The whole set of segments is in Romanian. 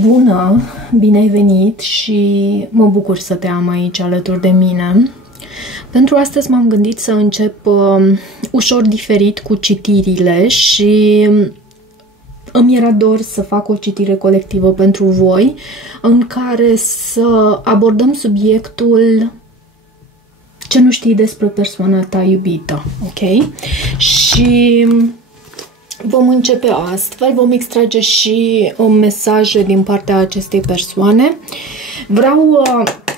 Bună, bine ai venit și mă bucur să te am aici alături de mine. Pentru astăzi m-am gândit să încep ușor diferit cu citirile și îmi era dor să fac o citire colectivă pentru voi în care să abordăm subiectul ce nu știi despre persoana ta iubită, ok? Și vom începe astfel, vom extrage și mesaje din partea acestei persoane. Vreau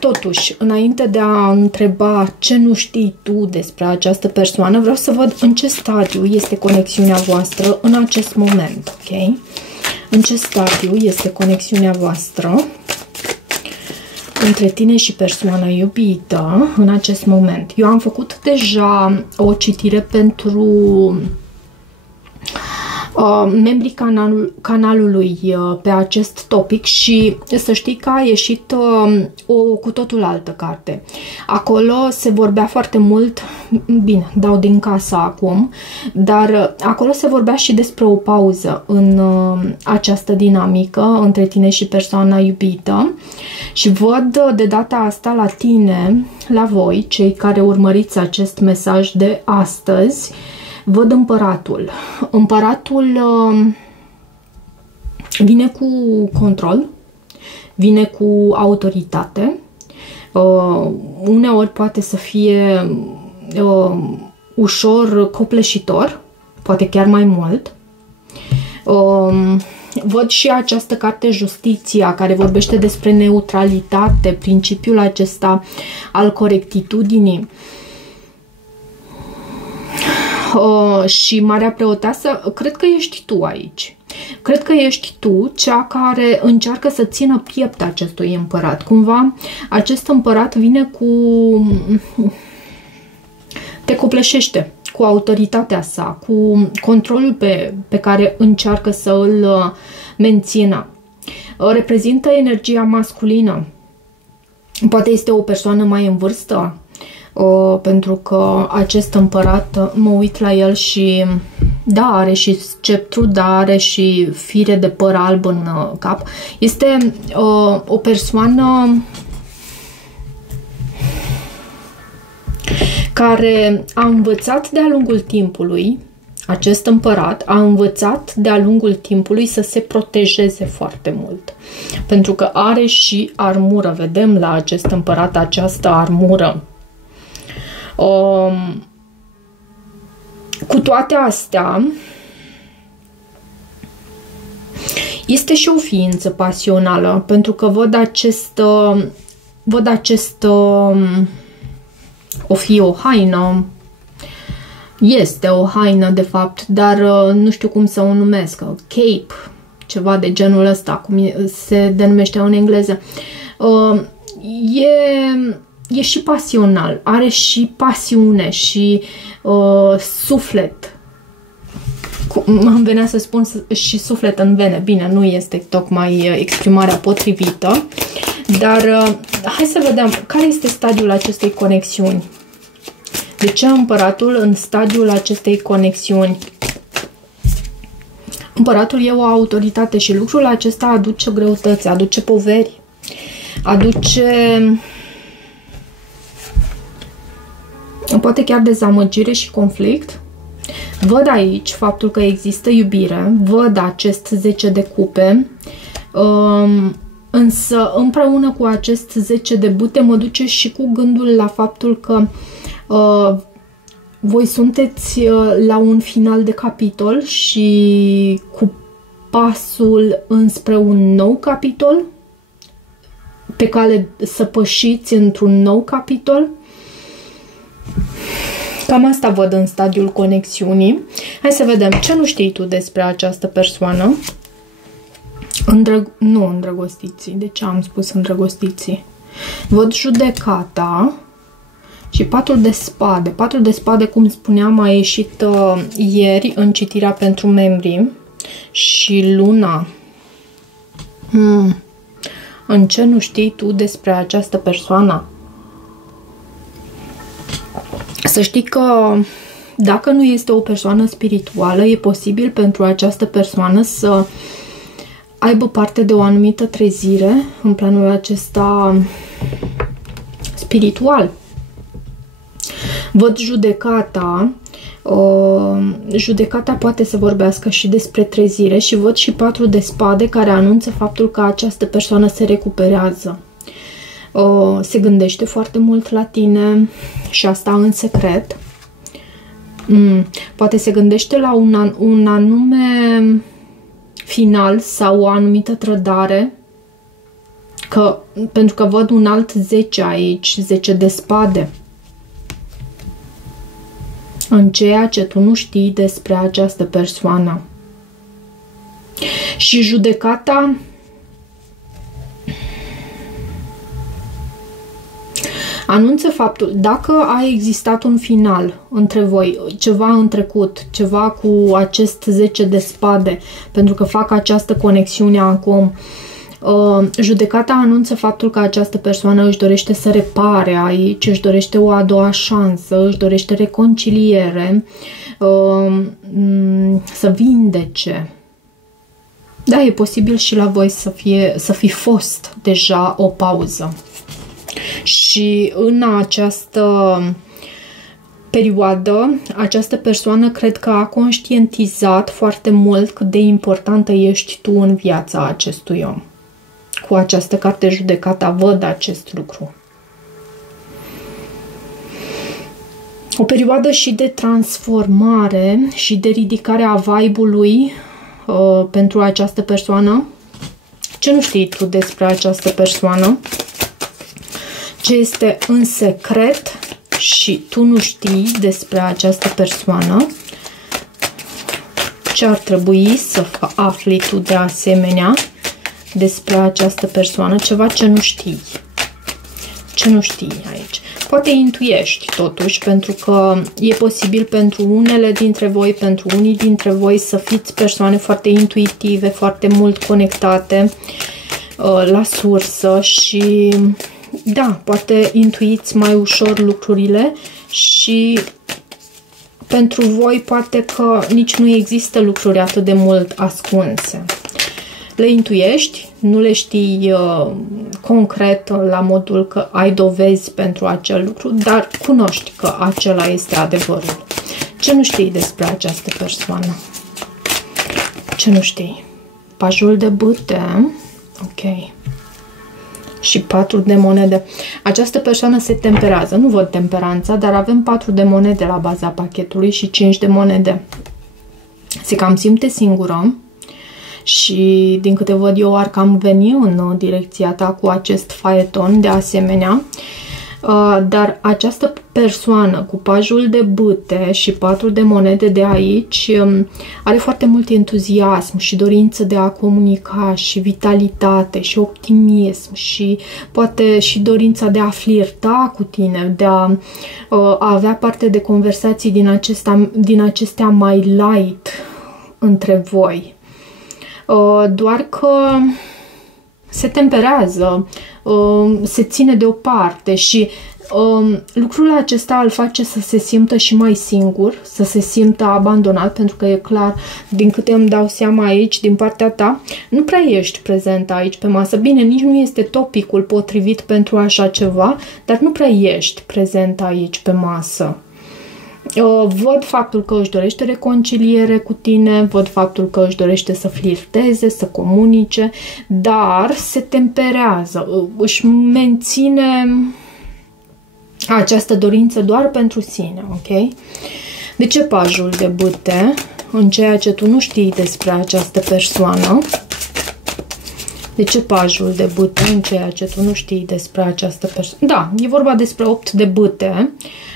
totuși, înainte de a întreba ce nu știi tu despre această persoană, vreau să văd în ce stadiu este conexiunea voastră în acest moment, ok? În ce stadiu este conexiunea voastră între tine și persoana iubită în acest moment. Eu am făcut deja o citire pentru membrii canalului pe acest topic și să știi că a ieșit o cu totul altă carte. Acolo se vorbea foarte mult, bine, dau din casă acum, dar acolo se vorbea și despre o pauză în această dinamică între tine și persoana iubită și văd de data asta la tine, la voi, cei care urmăriți acest mesaj de astăzi, văd împăratul. Împăratul vine cu control, vine cu autoritate, uneori poate să fie ușor copleșitor, poate chiar mai mult. Văd și această carte Justiția, care vorbește despre neutralitate, principiul acesta al corectitudinii. Și Marea Preoteasă, cred că ești tu aici. Cred că ești tu cea care încearcă să țină piept acestui împărat. Cumva, acest împărat vine cu... te copleșește cu autoritatea sa, cu controlul pe care încearcă să îl mențină. Reprezintă energia masculină. Poate este o persoană mai în vârstă, pentru că acest împărat, mă uit la el și da, are și sceptru, da, are și fire de păr alb în cap. Este o persoană care a învățat de-a lungul timpului, acest împărat a învățat de-a lungul timpului să se protejeze foarte mult. Pentru că are și armură, vedem la acest împărat această armură. Cu toate astea, este și o ființă pasională, pentru că văd acest o fi o haină, este o haină de fapt, dar nu știu cum să o numesc, cape, ceva de genul ăsta, cum se denumește în engleză. E și pasional, are și pasiune și suflet. Îmi venea să spun și suflet în vene. Bine, nu este tocmai exprimarea potrivită, dar hai să vedem care este stadiul acestei conexiuni. De ce împăratul în stadiul acestei conexiuni? Împăratul e o autoritate și lucrul acesta aduce greutăți, aduce poveri, aduce... poate chiar dezamăgire și conflict. Văd aici faptul că există iubire, văd acest 10 de cupe, însă împreună cu acest 10 de bâte mă duce și cu gândul la faptul că voi sunteți la un final de capitol și cu pasul înspre un nou capitol, pe cale să pășiți într-un nou capitol. Cam asta văd în stadiul conexiunii. Hai să vedem ce nu știi tu despre această persoană. Nu îndrăgostiții. De ce am spus îndrăgostiții? Văd judecata și patul de spade. Patul de spade, cum spuneam, a ieșit ieri în citirea pentru membri. Și luna. În ce nu știi tu despre această persoană? Să știi că dacă nu este o persoană spirituală, e posibil pentru această persoană să aibă parte de o anumită trezire în planul acesta spiritual. Văd judecata. Judecata poate să vorbească și despre trezire și văd și 4 de spade care anunță faptul că această persoană se recuperează. Se gândește foarte mult la tine și asta în secret. Poate se gândește la un anume final sau o anumită trădare, pentru că văd un alt 10 aici, 10 de spade. În ceea ce tu nu știi despre această persoană. Și judecata anunță faptul, dacă a existat un final între voi, ceva în trecut, ceva cu acest 10 de spade, pentru că fac această conexiune acum, judecata anunță faptul că această persoană își dorește să repare aici, își dorește o a doua șansă, își dorește reconciliere, să vindece. Da, e posibil și la voi să fi fost deja o pauză. Și în această perioadă, această persoană cred că a conștientizat foarte mult cât de importantă ești tu în viața acestui om. Cu această carte judecata văd acest lucru. O perioadă și de transformare și de ridicare a vibe-ului pentru această persoană. Ce nu știi tu despre această persoană? Ce este în secret și tu nu știi despre această persoană? Ce ar trebui să afli tu de asemenea despre această persoană? Ceva ce nu știi. Ce nu știi aici? Poate intuiești totuși, pentru că e posibil pentru unele dintre voi, pentru unii dintre voi să fiți persoane foarte intuitive, foarte mult conectate la sursă și da, poate intuiți mai ușor lucrurile și pentru voi poate că nici nu există lucruri atât de mult ascunse. Le intuiești, nu le știi concret la modul că ai dovezi pentru acel lucru, dar cunoști că acela este adevărul. Ce nu știi despre această persoană? Ce nu știi? Pajul de bâte. Ok. Și 4 de monede. Această persoană se temperează. Nu văd temperanța, dar avem 4 de monede la baza pachetului și 5 de monede. Se cam simte singură și din câte văd eu ar cam veni în direcția ta cu acest faeton de asemenea. Dar această persoană cu pajul de bâte și 4 de monede de aici are foarte mult entuziasm și dorință de a comunica și vitalitate și optimism și poate și dorința de a flirta cu tine, de a avea parte de conversații din acestea mai light între voi. Doar că se temperează, se ține deoparte și lucrul acesta îl face să se simtă și mai singur, să se simtă abandonat, pentru că e clar, din câte îmi dau seama aici, din partea ta, nu prea ești prezent aici pe masă. Bine, nici nu este topicul potrivit pentru așa ceva, dar nu prea ești prezent aici pe masă. Văd faptul că își dorește reconciliere cu tine, văd faptul că își dorește să flirteze, să comunice, dar se temperează, își menține această dorință doar pentru sine, ok? De ce pajul de bâte în ceea ce tu nu știi despre această persoană? De ce pajul de bâte în ceea ce tu nu știi despre această persoană? Da, e vorba despre 8 de bâte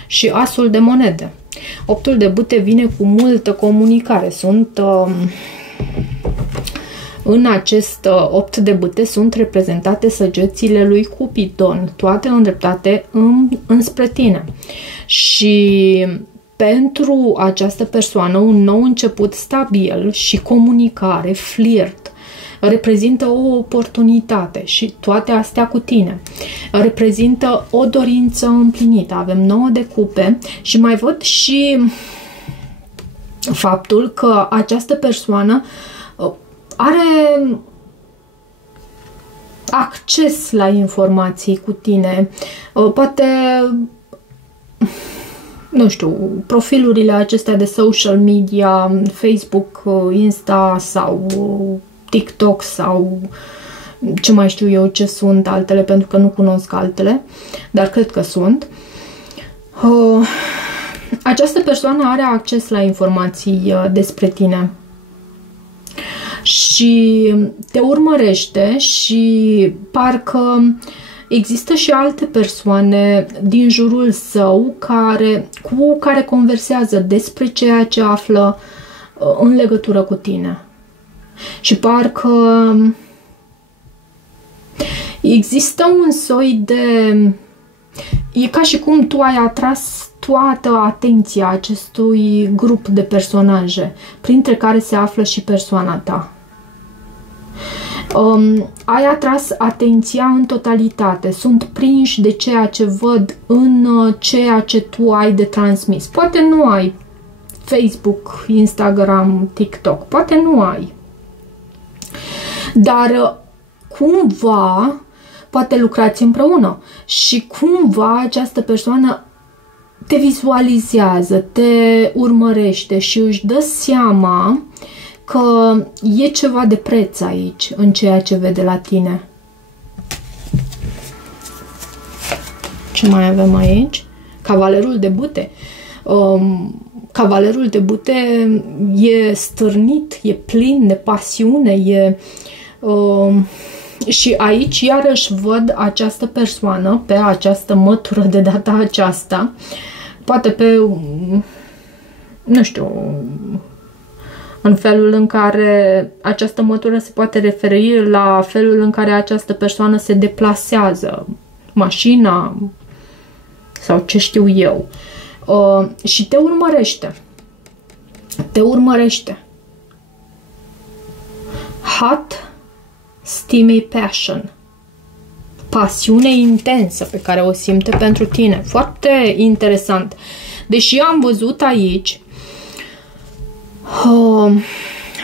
și asul de monede. 8-ul de bâte vine cu multă comunicare. În acest 8 de bâte sunt reprezentate săgețile lui Cupidon, toate îndreptate înspre tine. Și pentru această persoană un nou început stabil și comunicare, flirt, reprezintă o oportunitate și toate astea cu tine. Reprezintă o dorință împlinită. Avem 9 de cupe și mai văd și faptul că această persoană are acces la informații cu tine. Poate, nu știu, profilurile acestea de social media, Facebook, Insta sau TikTok sau ce mai știu eu ce sunt altele, pentru că nu cunosc altele, dar cred că sunt. Această persoană are acces la informații despre tine și te urmărește și parcă există și alte persoane din jurul său cu care conversează despre ceea ce află în legătură cu tine. Și parcă există un soi de... E ca și cum tu ai atras toată atenția acestui grup de personaje, printre care se află și persoana ta. Ai atras atenția în totalitate, sunt prinși de ceea ce văd în ceea ce tu ai de transmis. Poate nu ai Facebook, Instagram, TikTok, poate nu ai. Dar cumva poate lucrați împreună și cumva această persoană te vizualizează, te urmărește și își dă seama că e ceva de preț aici, în ceea ce vede la tine. Ce mai avem aici? Cavalerul de bute. Cavalerul de bute e stârnit, e plin de pasiune, și aici iarăși văd această persoană pe această mătură de data aceasta, poate pe, nu știu, în felul în care această mătură se poate referi la felul în care această persoană se deplasează, mașina sau ce știu eu, și te urmărește. Te urmărește. Hot steamy passion. Pasiune intensă pe care o simte pentru tine. Foarte interesant. Deși am văzut aici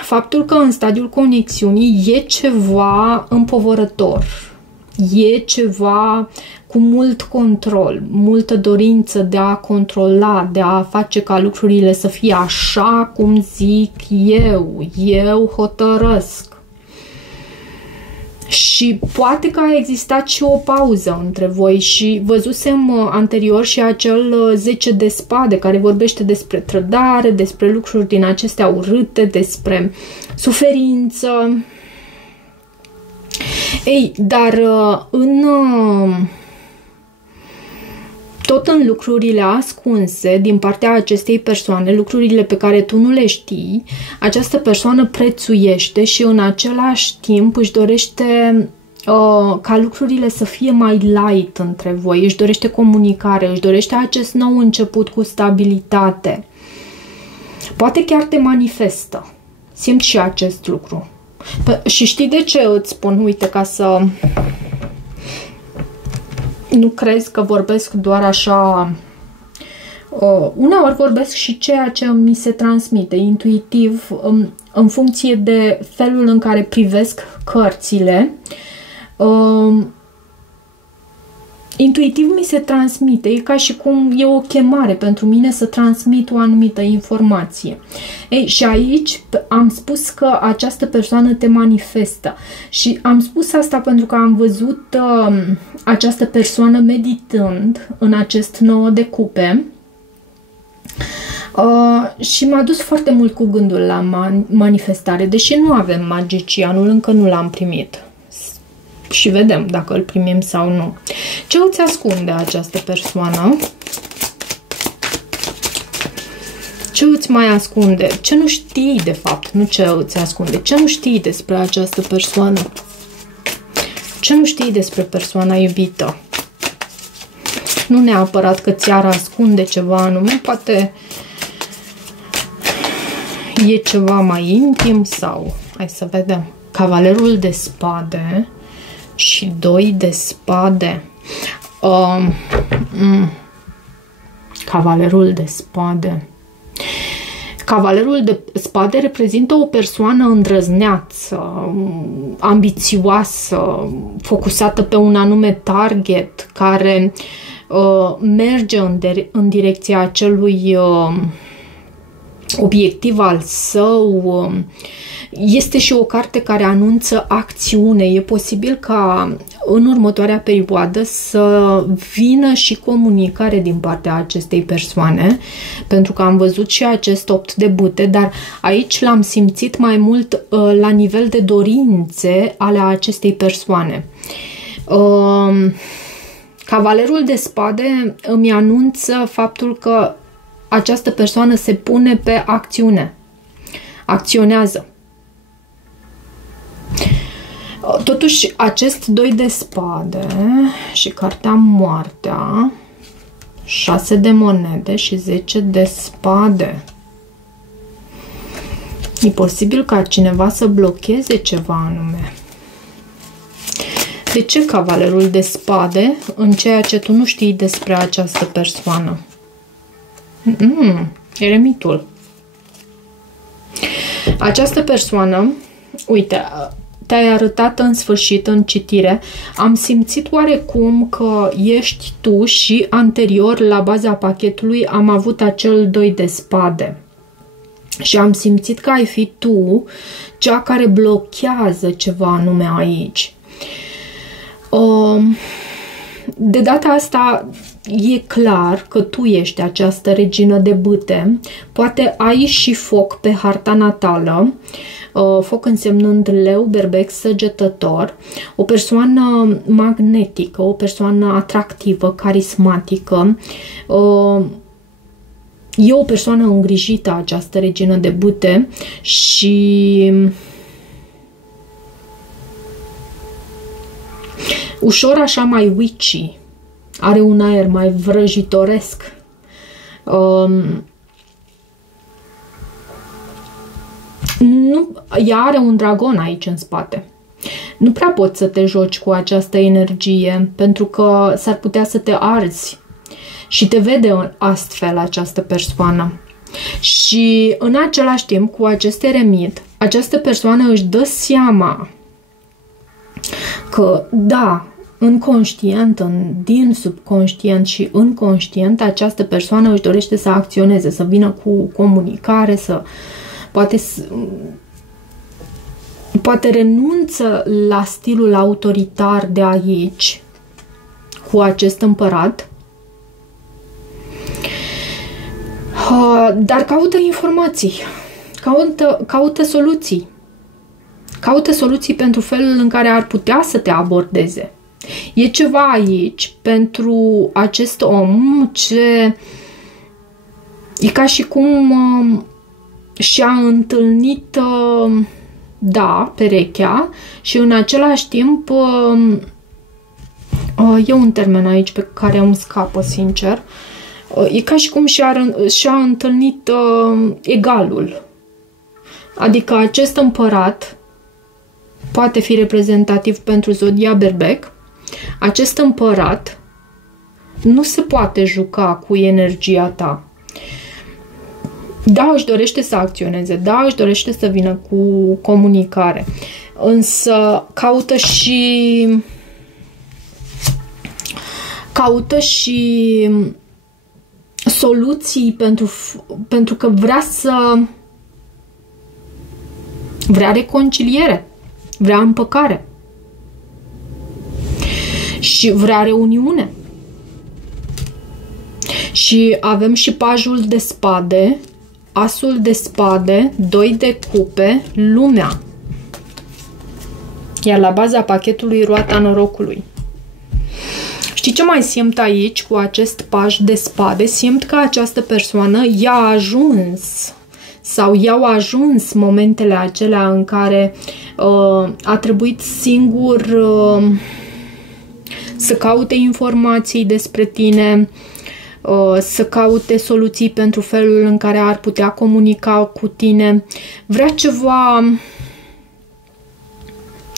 faptul că în stadiul conexiunii e ceva împovărător. E ceva cu mult control, multă dorință de a controla, de a face ca lucrurile să fie așa cum zic eu hotărăsc. Și poate că a existat și o pauză între voi și văzusem anterior și acel 10 de spade care vorbește despre trădare, despre lucruri din acestea urâte, despre suferință. Ei, dar tot în lucrurile ascunse din partea acestei persoane, lucrurile pe care tu nu le știi, această persoană prețuiește și în același timp își dorește ca lucrurile să fie mai light între voi, își dorește comunicare, își dorește acest nou început cu stabilitate. Poate chiar te manifestă. Simt și acest lucru. Și știi de ce îți spun? Uite, ca să nu crezi că vorbesc doar așa. Uneori vorbesc și ceea ce mi se transmite intuitiv în funcție de felul în care privesc cărțile. Intuitiv mi se transmite, e ca și cum e o chemare pentru mine să transmit o anumită informație. Ei, și aici am spus că această persoană te manifestă și am spus asta pentru că am văzut această persoană meditând în acest 9 de cupe și m-a dus foarte mult cu gândul la manifestare, deși nu avem magicianul, încă nu l-am primit. Și vedem dacă îl primim sau nu. Ce îți ascunde această persoană? Ce îți mai ascunde? Ce nu știi de fapt? Nu ce îți ascunde. Ce nu știi despre această persoană? Ce nu știi despre persoana iubită? Nu neapărat că ți-ar ascunde ceva anume, poate e ceva mai intim sau... Hai să vedem. Cavalerul de spade și 2 de spade. Cavalerul de spade. Cavalerul de spade reprezintă o persoană îndrăzneață, ambițioasă, focusată pe un anume target, care merge în direcția acelui obiectiv al său. Este și o carte care anunță acțiune. E posibil ca în următoarea perioadă să vină și comunicare din partea acestei persoane, pentru că am văzut și acest 8 de bâte, dar aici l-am simțit mai mult la nivel de dorințe ale acestei persoane. Cavalerul de spade îmi anunță faptul că această persoană se pune pe acțiune, acționează. Totuși, acest 2 de spade și cartea moartea, 6 de monede și 10 de spade. E posibil ca cineva să blocheze ceva anume. De ce cavalerul de spade în ceea ce tu nu știi despre această persoană? Eremitul. Această persoană, uite, te-ai arătat în sfârșit în citire. Am simțit oarecum că ești tu și anterior, la baza pachetului, am avut acel 2 de spade. Și am simțit că ai fi tu cea care blochează ceva anume aici. De data asta e clar că tu ești această regină de bâte. Poate ai și foc pe harta natală, foc însemnând leu, berbec, săgetător, o persoană magnetică, o persoană atractivă, carismatică. E o persoană îngrijită, această regină de bâte, și ușor așa mai witchy, are un aer mai vrăjitoresc. Nu, ea are un dragon aici în spate. Nu prea poți să te joci cu această energie, pentru că s-ar putea să te arzi. Și te vede astfel această persoană. Și în același timp, cu acest eremit, această persoană își dă seama că, da, înconștient, din subconștient și înconștient, această persoană își dorește să acționeze, să vină cu comunicare, poate renunță la stilul autoritar de aici, cu acest împărat, dar caută informații, caută soluții. Caută soluții pentru felul în care ar putea să te abordeze. E ceva aici pentru acest om ce e ca și cum și-a întâlnit, da, perechea, și în același timp e un termen aici pe care îmi scapă, sincer. E ca și cum și-a întâlnit egalul. Adică acest împărat poate fi reprezentativ pentru zodia berbec. Acest împărat nu se poate juca cu energia ta. Da, își dorește să acționeze, da, își dorește să vină cu comunicare, însă caută și soluții pentru că vrea reconciliere, vrea împăcare și vrea reuniune. Și avem și pajul de spade, asul de spade, 2 de cupe, lumea. Iar la baza pachetului, roata norocului. Știi ce mai simt aici cu acest paj de spade? Simt că această persoană i-a ajuns sau i-au ajuns momentele acelea în care a trebuit singur să caute informații despre tine, să caute soluții pentru felul în care ar putea comunica cu tine. Vrea ceva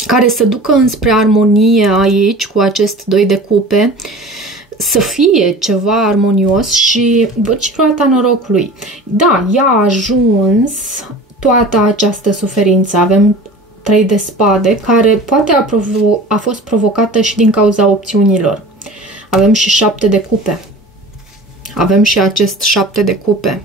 care să ducă înspre armonie aici, cu acest 2 de cupe, să fie ceva armonios și văd și roata norocului. Da, ea a ajuns toată această suferință. Avem 3 de spade, care poate a fost provocată și din cauza opțiunilor. Avem și 7 de cupe. Avem și acest 7 de cupe.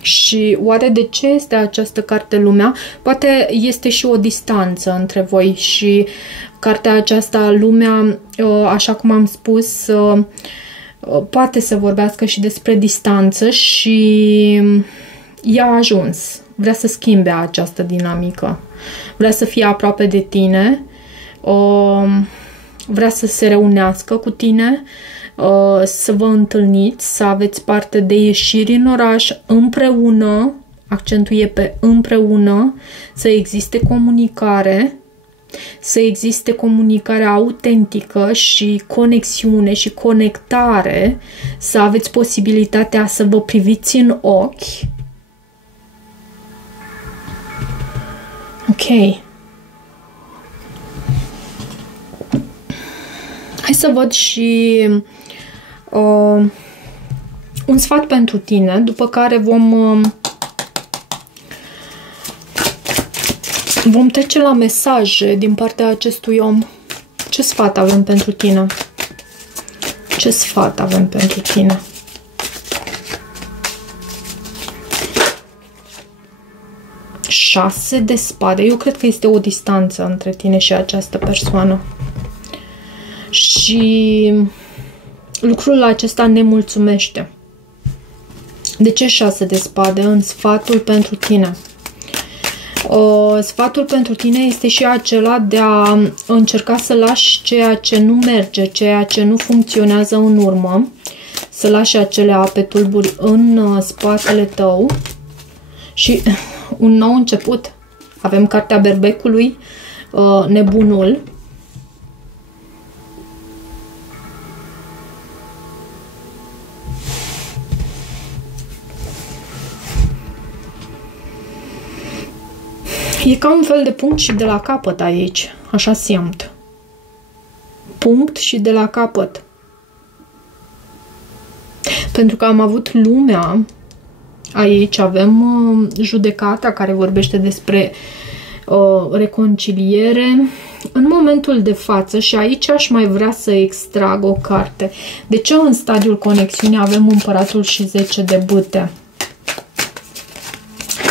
Și oare de ce este această carte Lumea? Poate este și o distanță între voi și cartea aceasta, Lumea, așa cum am spus, poate să vorbească și despre distanță și ea a ajuns. Vrea să schimbe această dinamică. Vrea să fie aproape de tine, vrea să se reunească cu tine, să vă întâlniți, să aveți parte de ieșiri în oraș împreună, accentul e pe împreună, să existe comunicare, să existe comunicare autentică și conexiune și conectare, să aveți posibilitatea să vă priviți în ochi. Ok. Hai să văd și un sfat pentru tine, după care vom trece la mesaje din partea acestui om. Ce sfat avem pentru tine? Ce sfat avem pentru tine? Șase de spade. Eu cred că este o distanță între tine și această persoană. Și lucrul acesta ne mulțumește. De ce 6 de spade în sfatul pentru tine? Sfatul pentru tine este și acela de a încerca să lași ceea ce nu merge, ceea ce nu funcționează în urmă, să lași acele ape tulburi în spatele tău și un nou început. Avem cartea berbecului, nebunul. E ca un fel de punct și de la capăt aici. Așa simt. Punct și de la capăt. Pentru că am avut lumea. Aici avem judecata care vorbește despre reconciliere. În momentul de față, și aici aș mai vrea să extrag o carte. De ce în stadiul conexiunii avem împăratul și 10 de bâte?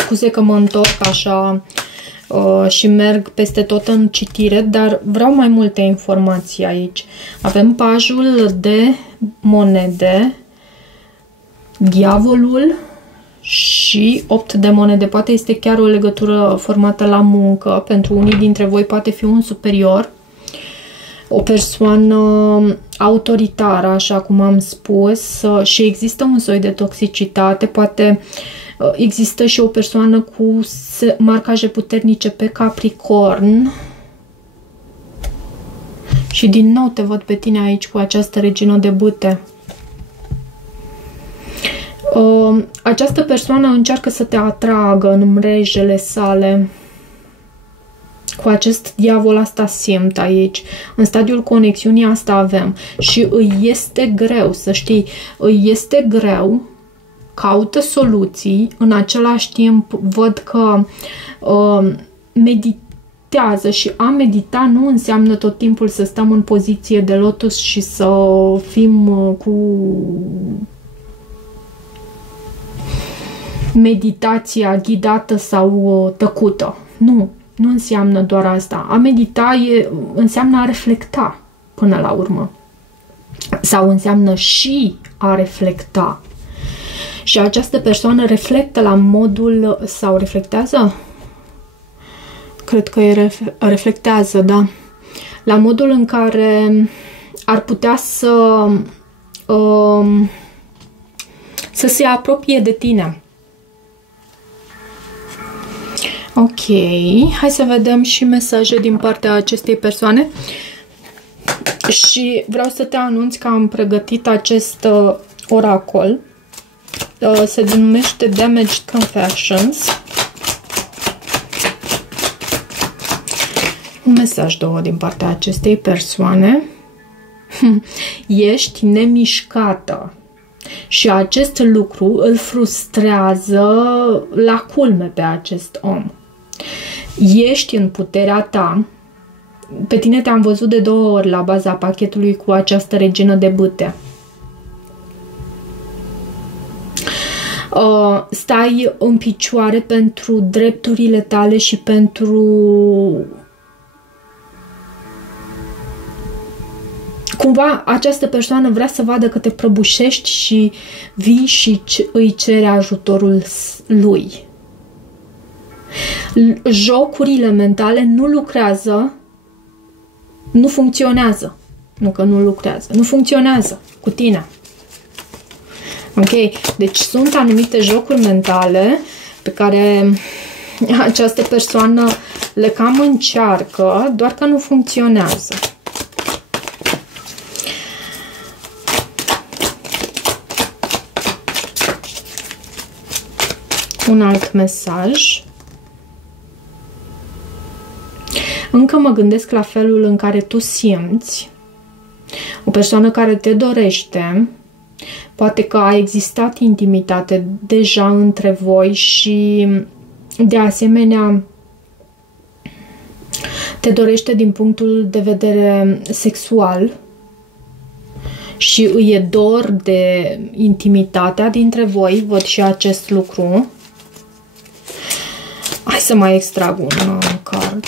Scuze că mă întorc așa și merg peste tot în citire, dar vreau mai multe informații aici. Avem pajul de monede, diavolul și 8 de monede. Poate este chiar o legătură formată la muncă. Pentru unii dintre voi poate fi un superior, o persoană autoritară, așa cum am spus, și există un soi de toxicitate. Poate există și o persoană cu marcaje puternice pe Capricorn. Și din nou te văd pe tine aici cu această regină de bâte. Această persoană încearcă să te atragă în mrejele sale. Cu acest diavol asta simt aici. În stadiul conexiunii asta avem. Și îi este greu, să știi, îi este greu, caută soluții, în același timp văd că meditează și a medita nu înseamnă tot timpul să stăm în poziție de lotus și să fim cu meditația ghidată sau tăcută. Nu, nu înseamnă doar asta. A medita înseamnă a reflecta până la urmă. Sau înseamnă și a reflecta. Și această persoană reflectă la modul, sau reflectează? Cred că reflectează, da. La modul în care ar putea să se apropie de tine. Ok, hai să vedem și mesaje din partea acestei persoane. Și vreau să te anunț că am pregătit acest oracol. Se numește Damaged Confessions. Un mesaj 2 din partea acestei persoane. Ești nemișcată și acest lucru îl frustrează la culme pe acest om. Ești în puterea ta. Pe tine te-am văzut de 2 ori la baza pachetului cu această regină de bâte. Stai în picioare pentru drepturile tale și pentru cumva această persoană vrea să vadă că te prăbușești și vii și îi cere ajutorul lui. Jocurile mentale nu lucrează, nu funcționează. Nu că nu lucrează, nu funcționează cu tine. Ok? Deci sunt anumite jocuri mentale pe care această persoană le cam încearcă, doar că nu funcționează. Un alt mesaj. Încă mă gândesc la felul în care tu simți. O persoană care te dorește. Poate că a existat intimitate deja între voi și de asemenea te dorește din punctul de vedere sexual și îi e dor de intimitatea dintre voi. Văd și acest lucru. Hai să mai extrag un card.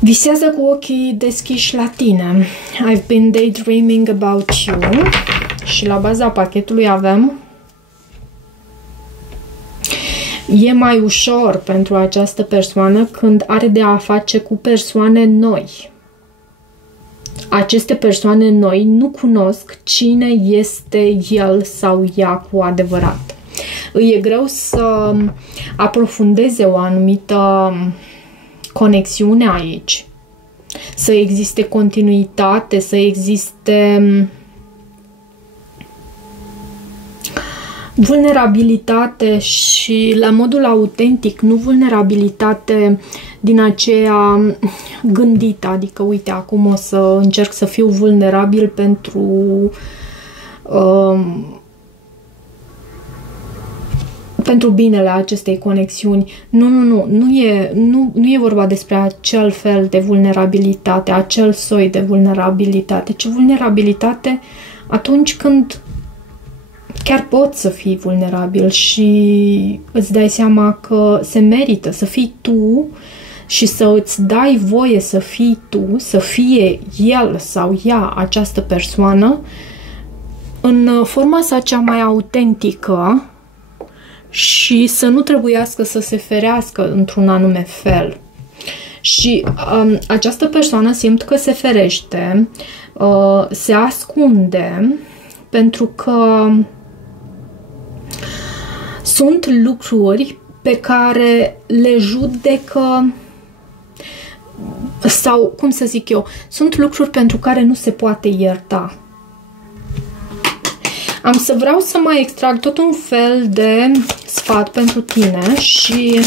Visează cu ochii deschiși la tine. I've been daydreaming about you. Și la baza pachetului avem: e mai ușor pentru această persoană când are de a face cu persoane noi. Aceste persoane noi nu cunosc cine este el sau ea cu adevărat. Îi e greu să aprofundeze o anumită conexiune aici. Să existe continuitate, să existe vulnerabilitate și la modul autentic, nu vulnerabilitate din aceea gândită, adică uite, acum o să încerc să fiu vulnerabil pentru binele acestei conexiuni. Nu e vorba despre acel fel de vulnerabilitate, acel soi de vulnerabilitate, ci vulnerabilitate atunci când chiar poți să fii vulnerabil și îți dai seama că se merită să fii tu și să îți dai voie să fii tu, să fie el sau ea, această persoană, în forma sa cea mai autentică și să nu trebuiască să se ferească într-un anume fel. Și această persoană simt că se ferește, se ascunde, pentru că sunt lucruri pe care le judecă sau, cum să zic eu, sunt lucruri pentru care nu se poate ierta. Vreau să mai extrag tot un fel de sfat pentru tine și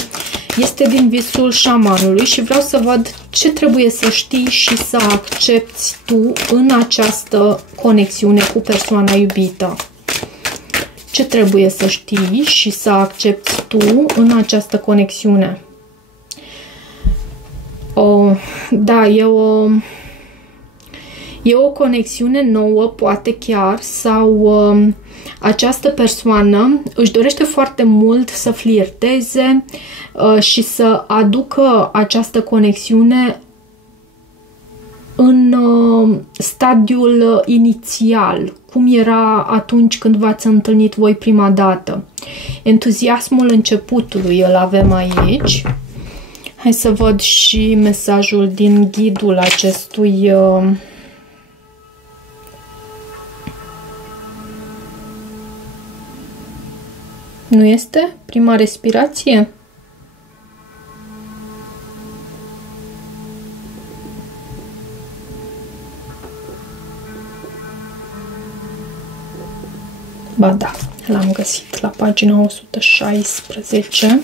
este din visul șamanului și vreau să văd ce trebuie să știi și să accepti tu în această conexiune cu persoana iubită. Ce trebuie să știi și să accepti tu în această conexiune. Da, e o conexiune nouă, poate chiar, sau această persoană își dorește foarte mult să flirteze și să aducă această conexiune în stadiul inițial, cum era atunci când v-ați întâlnit voi prima dată. Entuziasmul începutului îl avem aici. Hai să văd și mesajul din ghidul acestui nu este prima respirație? Ba da, l-am găsit la pagina 116.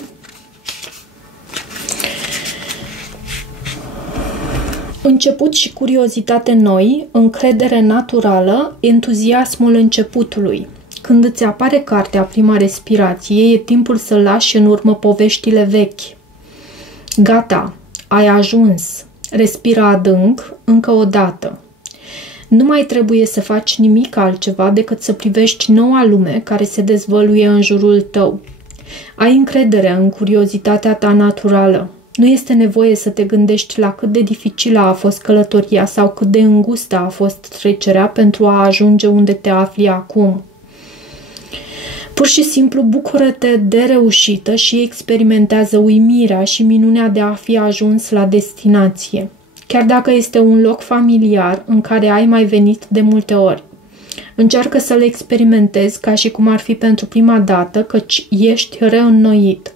Început și curiozitate noi, încredere naturală, entuziasmul începutului. Când îți apare cartea Prima respirație, e timpul să lași în urmă poveștile vechi. Gata, ai ajuns. Respira adânc, încă o dată. Nu mai trebuie să faci nimic altceva decât să privești noua lume care se dezvăluie în jurul tău. Ai încredere în curiozitatea ta naturală. Nu este nevoie să te gândești la cât de dificilă a fost călătoria sau cât de îngustă a fost trecerea pentru a ajunge unde te afli acum. Pur și simplu bucură-te de reușită și experimentează uimirea și minunea de a fi ajuns la destinație, chiar dacă este un loc familiar în care ai mai venit de multe ori. Încearcă să le experimentezi ca și cum ar fi pentru prima dată, căci ești reînnoit.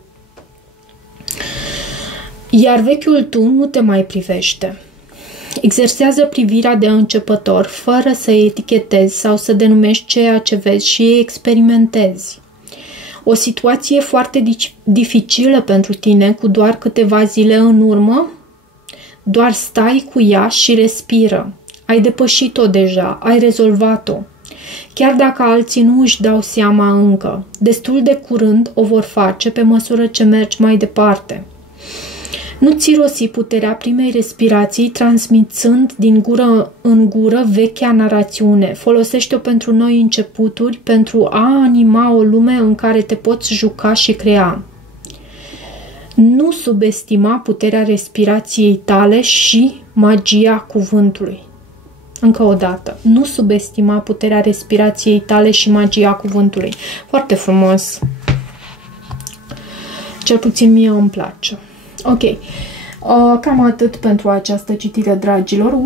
Iar vechiul tu nu te mai privește. Exersează privirea de începător, fără să etichetezi sau să denumești ceea ce vezi și experimentezi. O situație foarte dificilă pentru tine, cu doar câteva zile în urmă? Doar stai cu ea și respiră. Ai depășit-o deja, ai rezolvat-o. Chiar dacă alții nu își dau seama încă, destul de curând o vor face pe măsură ce mergi mai departe. Nu-ți irosi puterea primei respirații transmițând din gură în gură vechea narațiune. Folosește-o pentru noi începuturi, pentru a anima o lume în care te poți juca și crea. Nu subestima puterea respirației tale și magia cuvântului. Încă o dată, nu subestima puterea respirației tale și magia cuvântului. Foarte frumos. Cel puțin mie îmi place. Ok, cam atât pentru această citire, dragilor.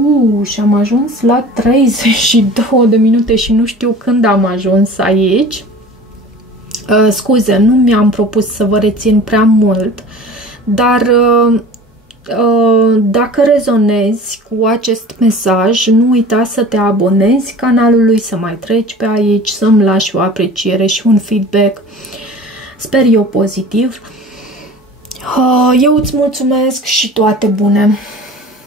Și am ajuns la 32 de minute și nu știu când am ajuns aici. Scuze, nu mi-am propus să vă rețin prea mult, dar dacă rezonezi cu acest mesaj, nu uita să te abonezi canalului, să mai treci pe aici, să-mi lași o apreciere și un feedback, sper eu pozitiv. Eu îți mulțumesc și toate bune!